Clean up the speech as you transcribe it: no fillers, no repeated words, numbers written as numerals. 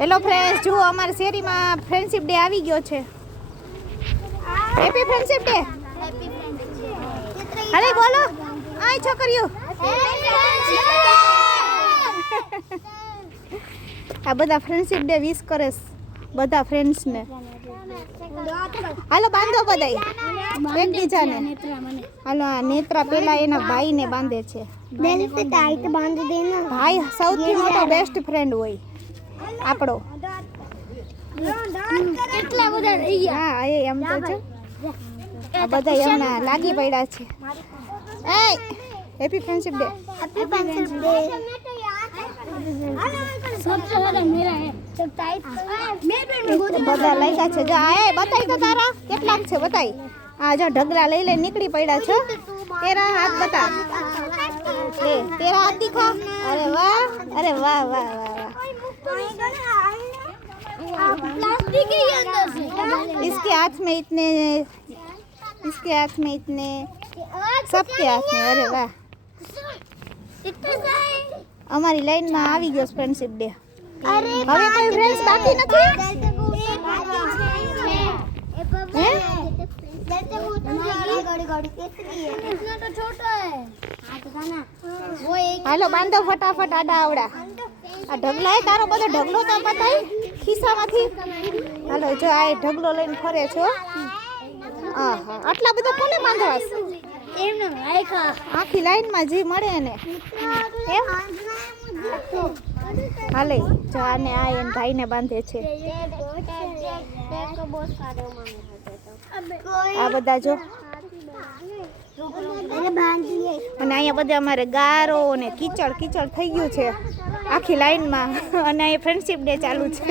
Hello friends, જુઓ અમારી શેરીમાં ફ્રેન્ડશિપ ડે આવી ગયો છે. Happy friendship day. અરે બોલો આય છોકરીઓ. આ બધા ફ્રેન્ડશિપ ડે વિશ કરે બધા ફ્રેન્ડ્સને. હાલો બાંધો બધાય એકબીજાને. હાલો આ નેત્રા પેલા એના ભાઈને બાંધે છે. ભાઈ સૌથી મોટો બેસ્ટ ફ્રેન્ડ હોય આપણો. હા એમ તો છે. આ બધા એમના લાગી પડ્યા છે. એ happy friendship day. Happy friendship day. सबसे ज्यादा मेरा है जब टाइट બધા લાગ્યા છે. જો આ બતાઈ તો તારા કેટલાક છે બતાઈ. આ જો ઢગલા લઈ લઈ નીકળી પડ્યા છે. તેરા હાથ બતા. એ તેરા हाथ दिखा. अरे वाह, अरे वाह वाह वाह वाह. प्लास्टिक के अंदर से इसके हाथ में इतने, इसके हाथ में इतने, सबके हाथ में. अरे वाह. इतने सारे અમારી લાઈનમાં આવી ગયો ફ્રેન્ડશિપ ડે. अरे હવે કોઈ ફ્રેન્ડ્સ બાકી નથી. હે इतना तो छोटा है वो एक હાલો બાંધો ફટાફટ આડા આવડા. આ ઢગલા તારો બધો ઢગલો તો બતાય ખિસ્સામાંથી. હાલો જો આ ઢગલો લઈને ફરે છો. આહા આટલા બધા કોને બાંધવાસ? એમને રાખ્યા આખી લાઈનમાં જે મળે એને એમ. હાલે જો આને આ એને ભાઈને બાંધે છે. આ બધા જો. અને અહીંયા બધા અમારે ગારો ને કીચડ કીચડ થઈ ગયું છે આખી લાઈનમાં. અને અહીંયા ફ્રેન્ડશિપ ડે ચાલુ છે.